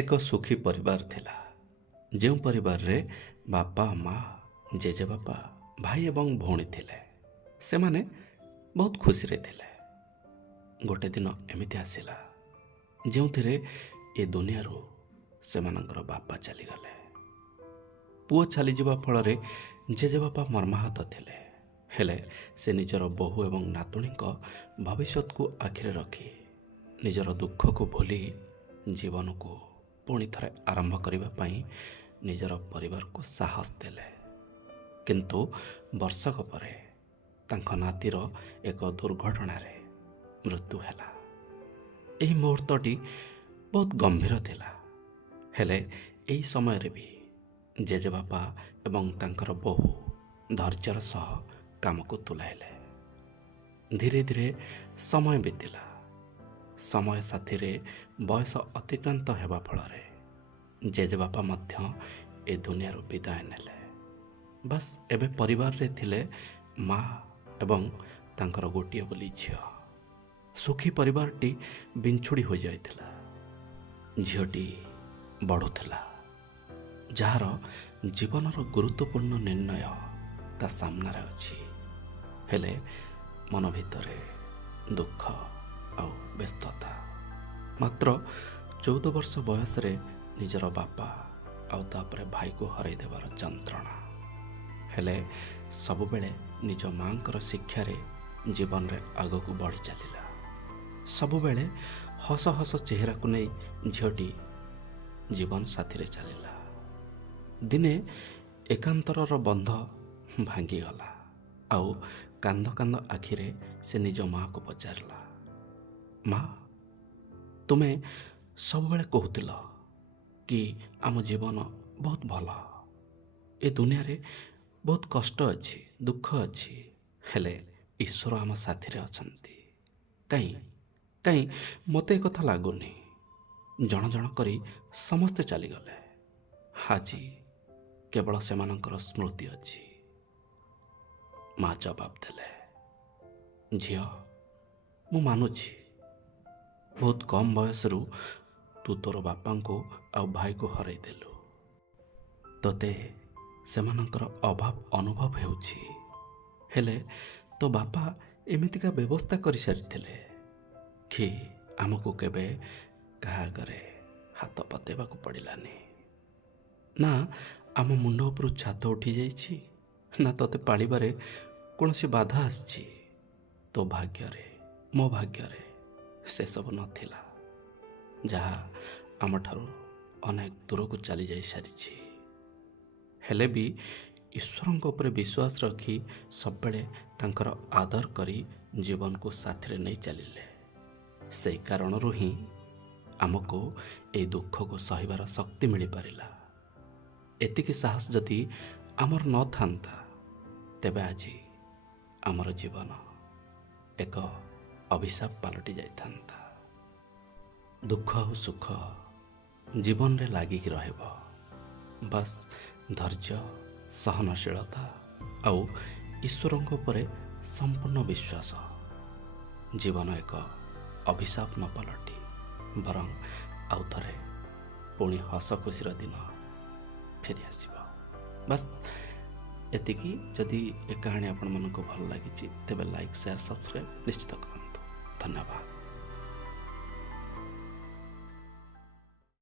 ଏକ ସୁଖୀ ପରିବାର ଥିଲା, ଯେଉଁ ପରିବାରରେ ବାପା ମା, ଜେଜେବାପା, ଭାଇ ଏବଂ ଭଉଣୀ ଥିଲେ। ସେମାନେ ବହୁତ ଖୁସିରେ ଥିଲେ। ଗୋଟେ ଦିନ ଏମିତି ଆସିଲା ଯେଉଁଥିରେ ଏ ଦୁନିଆରୁ ସେମାନଙ୍କର ବାପା ଚାଲିଗଲେ। ପୁଅ ଚାଲିଯିବା ଫଳରେ ଜେଜେବାପା ମର୍ମାହତ ଥିଲେ। ହେଲେ ସେ ନିଜର ବୋହୂ ଏବଂ ନାତୁଣୀଙ୍କ ଭବିଷ୍ୟତକୁ ଆଖିରେ ରଖି ନିଜର ଦୁଃଖକୁ ଭୁଲି ଜୀବନକୁ ପୁଣି ଥରେ ଆରମ୍ଭ କରିବା ପାଇଁ ନିଜର ପରିବାରକୁ ସାହସ ଦେଲେ। କିନ୍ତୁ ବର୍ଷକ ପରେ ତାଙ୍କ ନାତିର ଏକ ଦୁର୍ଘଟଣାରେ ମୃତ୍ୟୁ ହେଲା। ଏହି ମୁହୂର୍ତ୍ତଟି ବହୁତ ଗମ୍ଭୀର ଥିଲା। ହେଲେ ଏହି ସମୟରେ ବି ଜେଜେବାପା ଏବଂ ତାଙ୍କର ବୋହୂ ଧୈର୍ଯ୍ୟର ସହ କାମକୁ ତୁଲାଇଲେ। ଧୀରେ ଧୀରେ ସମୟ ବିତିଲା। ସମୟ ସାଥିରେ ବୟସ ଅତିକ୍ରାନ୍ତ ହେବା ଫଳରେ ଜେଜେବାପା ମଧ୍ୟ ଏ ଦୁନିଆରୁ ବିଦାୟ ନେଲେ। ବାସ୍ ଏବେ ପରିବାରରେ ଥିଲେ ମା ଏବଂ ତାଙ୍କର ଗୋଟିଏ ବୋଲି ଝିଅ। ସୁଖୀ ପରିବାରଟି ବିଞ୍ଛୁଡ଼ି ହୋଇଯାଇଥିଲା। ଝିଅଟି ବଢ଼ୁଥିଲା, ଯାହାର ଜୀବନର ଗୁରୁତ୍ୱପୂର୍ଣ୍ଣ ନିର୍ଣ୍ଣୟ ତା ସାମ୍ନାରେ ଅଛି। ହେଲେ ମନ ଭିତରେ ଦୁଃଖ ଆଉ ବ୍ୟସ୍ତତା। ମାତ୍ର 14 ବର୍ଷ ବୟସରେ ନିଜର ବାପା ଆଉ ତାପରେ ଭାଇକୁ ହରାଇ ଦେବାର ଯନ୍ତ୍ରଣା। ହେଲେ ସବୁବେଳେ ନିଜ ମାଙ୍କର ଶିକ୍ଷାରେ ଜୀବନରେ ଆଗକୁ ବଢ଼ି ଚାଲିଲା। ସବୁବେଳେ ହସ ହସ ଚେହେରାକୁ ନେଇ ଝିଅଟି ଜୀବନ ସାଥିରେ ଚାଲିଲା। ଦିନେ ଏକାନ୍ତରର ବନ୍ଧ ଭାଙ୍ଗିଗଲା। ଆଉ କାନ୍ଦ କାନ୍ଦ ଆଖିରେ ସେ ନିଜ ମାଆକୁ ପଚାରିଲା, ମା, ତୁମେ ସବୁବେଳେ କହୁଥିଲ କି ଆମ ଜୀବନ ବହୁତ ଭଲ, ଏ ଦୁନିଆରେ ବହୁତ କଷ୍ଟ ଅଛି, ଦୁଃଖ ଅଛି, ହେଲେ ଈଶ୍ୱର ଆମ ସାଥିରେ ଅଛନ୍ତି। କାହିଁ ମୋତେ ଏ କଥା ଲାଗୁନି। ଜଣ ଜଣ କରି ସମସ୍ତେ ଚାଲିଗଲେ। ଆଜି କେବଳ ସେମାନଙ୍କର ସ୍ମୃତି ଅଛି। ମା ଜବାବ ଦେଲେ, ଝିଅ, ମୁଁ ମାନୁଛି ବହୁତ କମ୍ ବୟସରୁ ତୁ ତୋର ବାପାଙ୍କୁ ଆଉ ଭାଇକୁ ହରାଇ ଦେଲୁ। ତୋତେ ସେମାନଙ୍କର ଅଭାବ ଅନୁଭବ ହେଉଛି। ହେଲେ ତୋ ବାପା ଏମିତିକା ବ୍ୟବସ୍ଥା କରିସାରିଥିଲେ କି ଆମକୁ କେବେ କାହା ଆଗରେ ହାତ ପତେଇବାକୁ ପଡ଼ିଲାନି। ନା ଆମ ମୁଣ୍ଡ ଉପରୁ ଛାତ ଉଠିଯାଇଛି, ନା ତୋତେ ପାଳିବାରେ କୌଣସି ବାଧା ଆସିଛି। ତୋ ଭାଗ୍ୟରେ, ମୋ ଭାଗ୍ୟରେ ସେସବୁ ନଥିଲା, ଯାହା ଆମଠାରୁ ଅନେକ ଦୂରକୁ ଚାଲିଯାଇ ସାରିଛି। ହେଲେ ବି ଈଶ୍ୱରଙ୍କ ଉପରେ ବିଶ୍ୱାସ ରଖି ସବୁବେଳେ ତାଙ୍କର ଆଦର କରି ଜୀବନକୁ ସାଥିରେ ନେଇ ଚାଲିଲେ। ସେହି କାରଣରୁ ହିଁ ଆମକୁ ଏହି ଦୁଃଖକୁ ସହିବାର ଶକ୍ତି ମିଳିପାରିଲା। ଏତିକି ସାହସ ଯଦି ଆମର ନଥାନ୍ତା, ତେବେ ଆଜି ଆମର ଜୀବନ ଏକ ଅଭିଶାପ ପାଲଟି ଯାଇଥାନ୍ତା। ଦୁଃଖ ଆଉ ସୁଖ ଜୀବନରେ ଲାଗିକି ରହିବ। ବାସ୍ ଧୈର୍ଯ୍ୟ, ସହନଶୀଳତା ଆଉ ଈଶ୍ୱରଙ୍କ ଉପରେ ସମ୍ପୂର୍ଣ୍ଣ ବିଶ୍ୱାସ, ଜୀବନ ଏକ ଅଭିଶାପ ନ ପାଲଟି ବରଂ ଆଉ ଥରେ ପୁଣି ହସ ଖୁସିର ଦିନ ଫେରିଆସିବ। ବାସ୍ ଏତିକି। ଯଦି ଏ କାହାଣୀ ଆପଣମାନଙ୍କୁ ଭଲ ଲାଗିଛି ତେବେ ଲାଇକ୍, ସେୟାର, ସବସ୍କ୍ରାଇବ୍ ନିଶ୍ଚିତ କରନ୍ତୁ। ଧନ୍ୟବାଦ।